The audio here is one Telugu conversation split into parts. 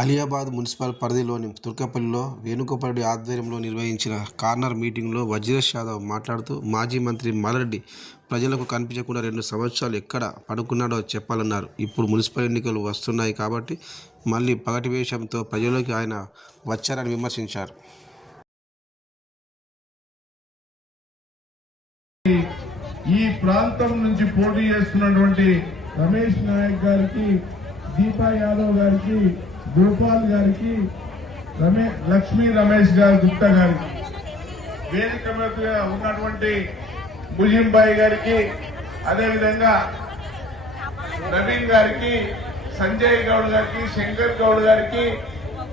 అలియాబాద్ మున్సిపల్ పరిధిలోని తుర్కపల్లిలో వేణుగోపాల్రెడ్డి ఆధ్వర్యంలో నిర్వహించిన కార్నర్ మీటింగ్లో వజ్రేష్ యాదవ్ మాట్లాడుతూ మాజీ మంత్రి మాలరెడ్డి ప్రజలకు కనిపించకుండా రెండు సంవత్సరాలు ఎక్కడ పడుకున్నాడో చెప్పాలన్నారు. ఇప్పుడు మున్సిపల్ ఎన్నికలు వస్తున్నాయి కాబట్టి మళ్ళీ పగటి వేషంతో ప్రజల్లోకి ఆయన వచ్చారని విమర్శించారు. ఈ ప్రాంతం నుంచి పోటీ చేస్తున్నటువంటి రమేష్ నాయక్ గారికి దీపా యాదవ్ గారికి గోపాల్ గారికి రమే లక్ష్మీ రమేష్ గారు గుప్తా గారికి. వేదిక మీద ఉన్నటువంటి భుజింబాయి గారికి అదేవిధంగా నవీన్ గారికి సంజయ్ గౌడ్ గారికి శంకర్ గౌడ్ గారికి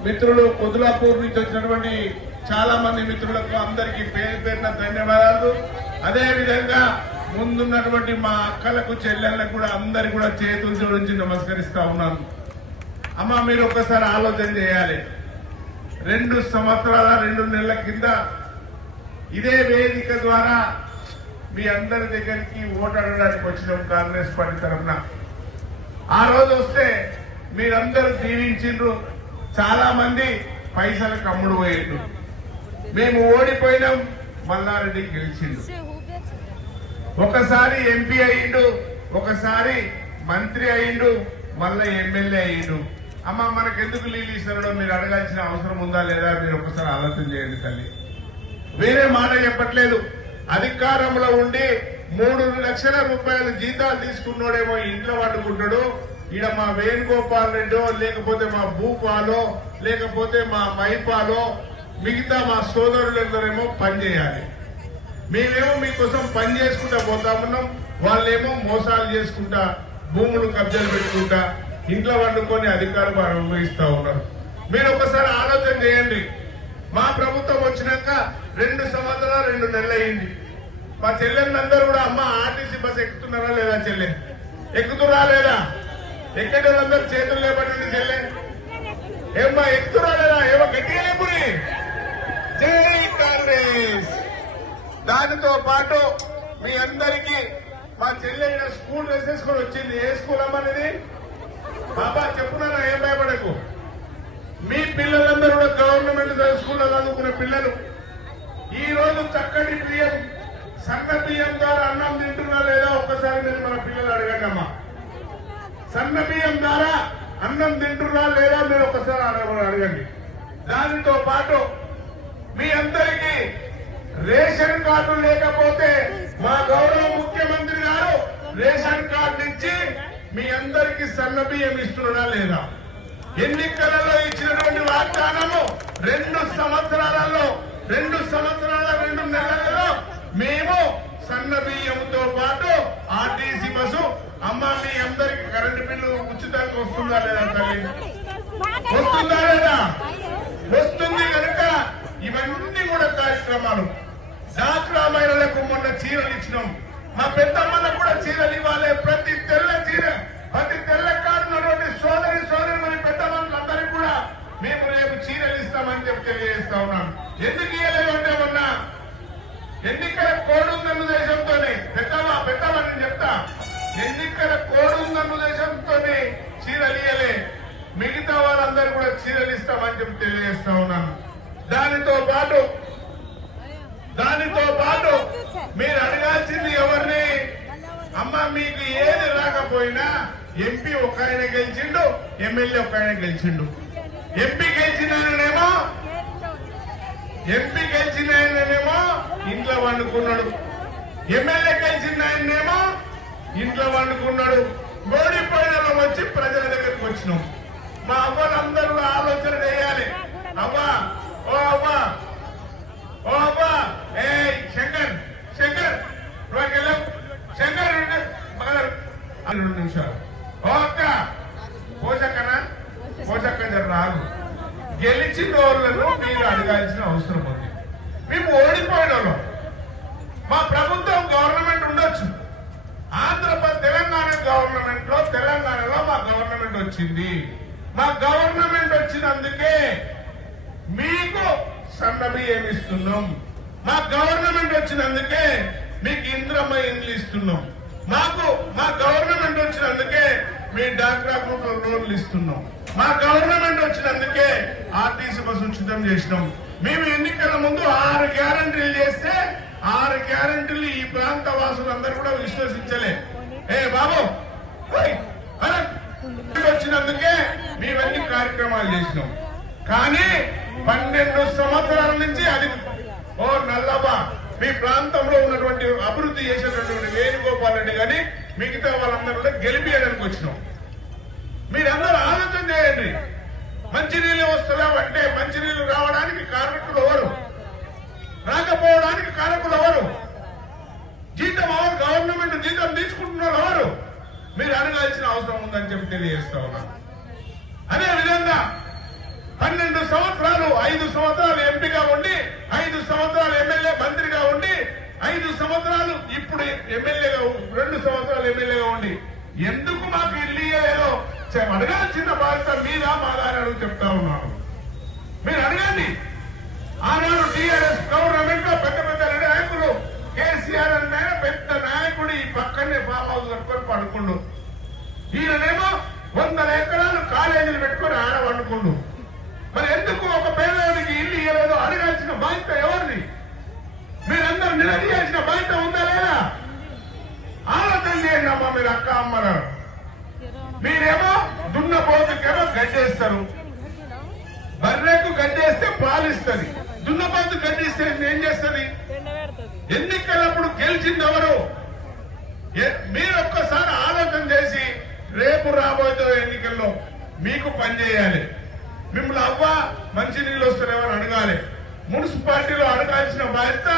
మిత్రులు కొదులాపూర్ నుంచి వచ్చినటువంటి చాలా మంది మిత్రులకు అందరికీ పేరు పేరున ధన్యవాదాలు. అదే విధంగా ముందున్నటువంటి మా అక్కలకు చెల్లెళ్ళకు కూడా అందరికి కూడా చేతులు జోడించి నమస్కరిస్తా ఉన్నాను. అమ్మ మీరు ఒక్కసారి ఆలోచన చేయాలి. రెండు సంవత్సరాల రెండు నెలల కింద ఇదే వేదిక ద్వారా మీ అందరి దగ్గరికి ఓటు అడగడానికి వచ్చినాం కాంగ్రెస్ పార్టీ తరఫున. ఆ రోజు వస్తే మీరందరూ దీవించిండ్రు. చాలా మంది పైసలకు అమ్ముడు పోయిండ్రు. మేము ఓడిపోయినాం మల్లారెడ్డి గెలిచిండు. ఒకసారి ఎంపీ అయ్యిండు ఒకసారి మంత్రి అయ్యిండు మళ్ళా ఎమ్మెల్యే అయ్యిండు. అమ్మ మనకెందుకు లీలు ఇస్తారో మీరు అడగాల్సిన అవసరం ఉందా లేదా? మీరు ఒకసారి ఆలోచన చేయండి తల్లి. వేరే మాట చెప్పట్లేదు. అధికారంలో ఉండి మూడు లక్షల రూపాయల జీతాలు తీసుకున్నోడేమో ఇంట్లో వండుకుంటాడు ఈడ మా వేణుగోపాల్ రెడ్డో లేకపోతే మా భూపాలో లేకపోతే మా మైపాలో మిగతా మా సోదరులందరేమో పనిచేయాలి మేమేమో మీకోసం పని చేసుకుంటా పోతామన్నాం వాళ్ళేమో మోసాలు చేసుకుంటా భూములు కబ్జాలు పెట్టుకుంటా ఇంట్లో వండుకొని అధికారం అనుభవిస్తూ ఉన్నారు. మీరు ఒకసారి ఆలోచన చేయండి. మా ప్రభుత్వం వచ్చినాక రెండు సంవత్సరాలు రెండు నెలలు అయింది మా చెల్లెళ్ళందరూ కూడా అమ్మ ఆర్టీసీ బస్ ఎక్కుతున్నారా లేదా చెల్లె? ఎక్కుతురా లేదా? ఎక్కడందరూ చేతులు లేపండి చెల్లె. ఏమ్మా ఎక్కుతురా లేదా? ఏమో గట్టిగా లేపుని. జై కాంగ్రెస్. దానితో పాటు మీ అందరికీ మా చెల్లె స్కూల్ డ్రెస్ వేసుకొని వచ్చింది. ఏ స్కూల్ అమ్మనిది బాబా చెప్పున్నారా ఏం భయపడకు. మీ పిల్లలందరూ కూడా గవర్నమెంట్ స్కూల్లో అనుకునే పిల్లలు. ఈ రోజు చక్కటి బియ్యం సన్న బియ్యం ద్వారా అన్నం తింటున్నా లేదా ఒక్కసారి నేను మన పిల్లలు అడగండి అమ్మా. సన్న బియ్యం ద్వారా అన్నం తింటున్నా లేదా మీరు ఒక్కసారి అడగండి. దానితో పాటు మీ అందరికీ రేషన్ కార్డు లేకపోతే మా గౌరవ ముఖ్యమంత్రి గారు రేషన్ కార్డు ఇచ్చి మీ అందరికీ సన్న బియ్యం లేదా? ఎన్నికలలో ఇచ్చినటువంటి వాగ్దానము రెండు సంవత్సరాలలో రెండు సంవత్సరాల రెండు నెలలలో మేము సన్న బియ్యంతో పాటు ఆర్టీసీ బస్సు అమ్మ మీ అందరికి కరెంటు బిల్లు ఉచితంగా వస్తుందా లేదా తల్లి? వస్తుందా లేదా? వస్తుంది కనుక ఇవన్నీ కూడా కార్యక్రమాలు. డాక్రా మహిళలకు మొన్న చీరలు ఇచ్చినాం. మా పెద్దమ్మలకు కూడా చీరలు ఇవ్వాలి. ప్రతి తెల్ల చీర ప్రతి తెల్ల కాడున్నటువంటి సోదరి సోదరి మరి పెద్దమ్మలందరికీ కూడా మేము రేపు చీరలు ఇస్తామని చెప్పి తెలియజేస్తా ఉన్నాం. ఎందుకు ఇవ్వలేదు అంటే మొన్న ఎన్నికల కోడ్ ఉందన్న ఉద్దేశంతోనే పెద్దమ్మ నేను చెప్తా. ఎన్నికల కోడ్ ఉందన్న ఉద్దేశంతోనే చీరలు ఇయ్యలే. మిగతా వాళ్ళందరూ కూడా చీరలు ఇస్తామని చెప్పి తెలియజేస్తా ఉన్నాను. దానితో పాటు దానితో పాటు మీరు అడగాల్సింది ఎవరిని అమ్మ మీకు ఏది ఎంపీ ఒక ఆయన గెలిచిండు ఎమ్మెల్యే ఒక ఆయన గెలిచిండు. ఎంపీ గెలిచిన ఎంపీ గెలిచిన ఆయననేమో? ఇంట్లో వండుకున్నాడు. ఎమ్మెల్యే గెలిచిన ఆయననేమో? ఇంట్లో వండుకున్నాడు. ఓడిపోయిన వాళ్ళం వచ్చి ప్రజల దగ్గరికి వచ్చినాం. మా అవ్వలందరూ ఆలోచన చేయాలి. అవ్వా ఓ అవ్వా ఓ అవ్వా ఏ శంకర్ శంకర్ నువ్వు అక్కడికి వెళ్ళావు శంకర్ ఉండు. మగ- ఆ, రెండు నిమిషాలు ఓ అక్క పోషక్కనా పోషక్క జర రాదు గెలిచిన వాళ్ళను మీరు అడగాల్సిన అవసరం ఉంది. మేము ఓడిపోయిన. మా ప్రభుత్వం గవర్నమెంట్ ఉండొచ్చు. ఆంధ్రప్రదేశ్ తెలంగాణ గవర్నమెంట్లో తెలంగాణలో మా గవర్నమెంట్ వచ్చింది. మా గవర్నమెంట్ వచ్చినందుకే మీకు సన్నబి బియ్యం ఇస్తున్నాం. మా గవర్నమెంట్ వచ్చినందుకే మీకు ఇంద్రమ్మ ఇండ్లు ఇస్తున్నాం. మాకు మా గవర్నమెంట్ వచ్చినందుకే మీ డాక్రా గ్రూప్ లోన్లు ఇస్తున్నాం. మా గవర్నమెంట్ వచ్చినందుకే ఆర్టీసీ బస్సు ఉచితం చేసినాం. మేము ఎన్నికల ముందు ఆరు గ్యారంటీలు చేస్తే ఆరు గ్యారంటీలు ఈ ప్రాంత వాసులందరూ కూడా విశ్వసించలే. ఏ బాబు వచ్చినందుకే మేమన్ని కార్యక్రమాలు చేసినాం. కానీ పన్నెండు సంవత్సరాల నుంచి అది ఓ నల్లబా మీ ప్రాంతంలో ఉన్నటువంటి అభివృద్ధి చేసేటటువంటి వేణుగోపాల్ రెడ్డి కానీ మిగతా వాళ్ళందరూ కూడా గెలిపియడానికి వచ్చినాం. మీరందరూ చేయండి మంచినీళ్ళు వస్తుందా? అంటే మంచినీళ్ళు రావడానికి కారకులు ఎవరు? రాకపోవడానికి కారకులు ఎవరు? జీతం ఎవరు గవర్నమెంట్ జీతం తీసుకుంటున్నారు ఎవరు? మీరు అడగాల్సిన అవసరం ఉందని చెప్పి తెలియజేస్తా ఉన్నాను అదే విధంగా పన్నెండు సంవత్సరాలు ఐదు సంవత్సరాలు ఎంపీగా ఉండి ఐదు సంవత్సరాలు ఎమ్మెల్యే మంత్రిగా ఉండి ఐదు సంవత్సరాలు ఇప్పుడు ఎమ్మెల్యేగా రెండు సంవత్సరాలు ఎమ్మెల్యేగా ఉండి ఎందుకు మాకు ఇల్లు అడగాల్సిన బాధ్యత మీద మాదారు చెప్తా ఉన్నాను మీరు అడగండి. ఆనాడు టీఆర్ఎస్ గవర్నమెంట్లో పెద్ద పెద్ద నాయకులు కేసీఆర్ అని పెద్ద నాయకుడు ఈ పక్కనే ఫామ్ హౌస్ కట్టుకొని పడుకుండు ఈయననేమో గడ్డేస్తారు. బర్రెకు గడ్డేస్తే పాలిస్తుంది. దున్నపోతు గడ్డిస్తే ఏం చేస్తుంది? ఎన్నికలప్పుడు గెలిచింది ఎవరు మీరు ఒక్కసారి ఆలోచన చేసి రేపు రాబోయే ఎన్నికల్లో మీకు పనిచేయాలి మిమ్మల్ని అవ్వ మంచి నీళ్ళు వస్తున్నాయని అడగాలి. మున్సిపాలిటీలో అడగాల్సిన బాధ్యత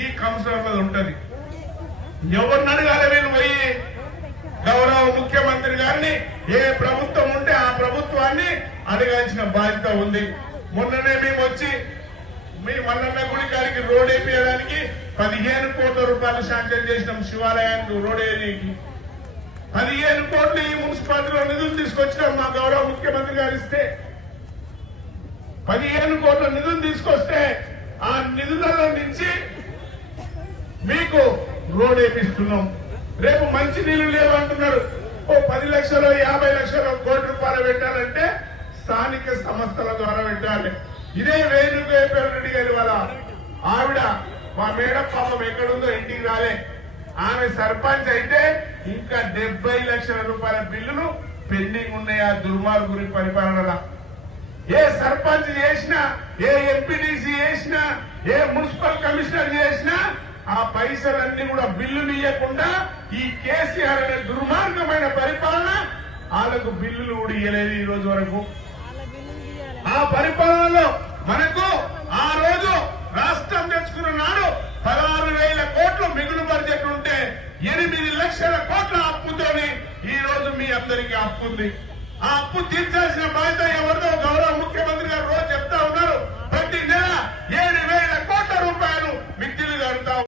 ఈ కౌన్సిలర్ మీద ఉంటుంది. ఎవరిని అడగాలి మీరు పోయి? గౌరవ ముఖ్యమంత్రి గారిని ఏ ప్రభుత్వం ఉంటే ఆ ప్రభుత్వాన్ని అడగాల్సిన బాధ్యత ఉంది. మొన్ననే మేము వచ్చి మీ మల్లన్న గుడి గారికి రోడ్ వేపించడానికి పదిహేను కోట్ల రూపాయలు శాంక్షన్ చేసినాం శివాలయానికి రోడ్ వేయడానికి. పదిహేను కోట్లు ఈ మున్సిపాలిటీలో నిధులు తీసుకొచ్చినాం మా గౌరవ ముఖ్యమంత్రి గారు ఇస్తే. పదిహేను కోట్ల నిధులు తీసుకొస్తే ఆ నిధులలో నుంచి మీకు రోడ్ వేపిస్తున్నాం. రేపు మంచి నీళ్ళు లేవంటున్నారు ఓ పది లక్షలు యాభై లక్షలు కోటి రూపాయలు పెట్టాలంటే స్థానిక సంస్థల ద్వారా పెట్టాలి. ఇదే వేణుగోపాల్ రెడ్డి గారి వాళ్ళ ఆవిడ మా మేడం పాపం ఎక్కడుందో ఇంటికి రాలే. ఆమె సర్పంచ్ అయితే ఇంకా డెబ్బై లక్షల రూపాయల బిల్లులు పెండింగ్ ఉన్నాయి? ఆ దుర్మార్గురి పరిపాలనలో. ఏ సర్పంచ్ చేసినా ఏ ఎంపీటీసీ చేసినా ఏ మున్సిపల్ కమిషనర్ చేసినా ఆ పైసలన్నీ కూడా బిల్లులు ఇవ్వకుండా ఈ కేసీఆర్ అనే దుర్మార్గమైన పరిపాలన వాళ్ళకు బిల్లులు కూడా ఇవ్వలేదు ఈ రోజు వరకు. ఆ పరిపాలనలో మనకు ఆ రోజు రాష్ట్రం తెచ్చుకున్న నాడు పదహారు వేల కోట్లు మిగులు బడ్జెట్ ఉంటే ఎనిమిది లక్షల కోట్ల అప్పుతోని ఈ రోజు మీ అందరికీ అప్పు ఉంది. ఆ అప్పు తీర్చాల్సిన బాధ్యత ఎవరిదో గౌరవ ముఖ్యమంత్రి గారు రోజు చెప్తా ఉన్నారు. ప్రతి నెల ఏ